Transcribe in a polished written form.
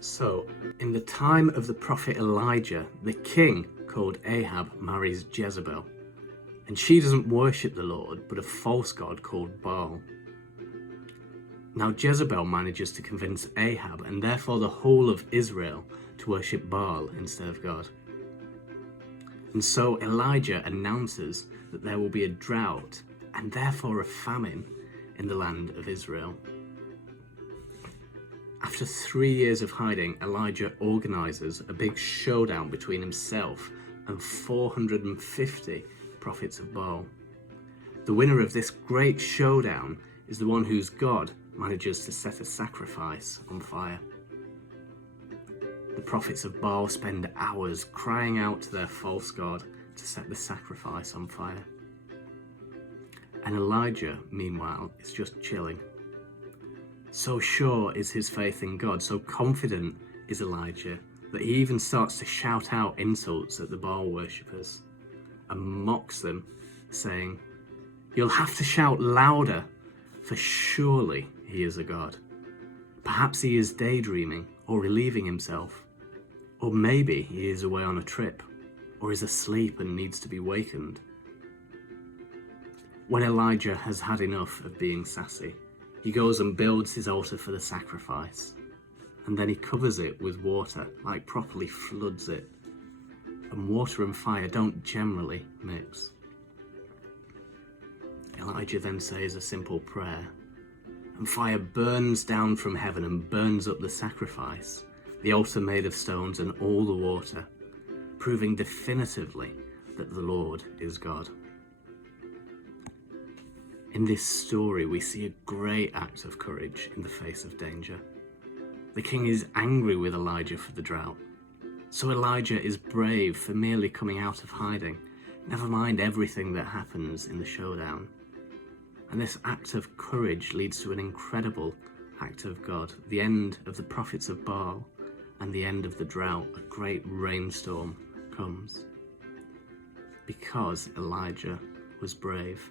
So, in the time of the prophet Elijah, the king called Ahab marries Jezebel. And she doesn't worship the Lord, but a false god called Baal. Now Jezebel manages to convince Ahab, and therefore the whole of Israel, to worship Baal instead of God. And so Elijah announces that there will be a drought, and therefore a famine, in the land of Israel. After 3 years of hiding, Elijah organizes a big showdown between himself and 450 prophets of Baal. The winner of this great showdown is the one whose God manages to set a sacrifice on fire. The prophets of Baal spend hours crying out to their false god to set the sacrifice on fire. And Elijah, meanwhile, is just chilling. So sure is his faith in God, so confident is Elijah, that he even starts to shout out insults at the Baal worshippers and mocks them, saying, "You'll have to shout louder, for surely he is a god. Perhaps he is daydreaming or relieving himself, or maybe he is away on a trip, or is asleep and needs to be wakened." When Elijah has had enough of being sassy, he goes and builds his altar for the sacrifice, and then he covers it with water, like properly floods it. And water and fire don't generally mix. Elijah then says a simple prayer, and fire burns down from heaven and burns up the sacrifice, the altar made of stones and all the water, proving definitively that the Lord is God. In this story, we see a great act of courage in the face of danger. The king is angry with Elijah for the drought. So Elijah is brave for merely coming out of hiding, never mind everything that happens in the showdown. And this act of courage leads to an incredible act of God, the end of the prophets of Baal and the end of the drought. A great rainstorm comes because Elijah was brave.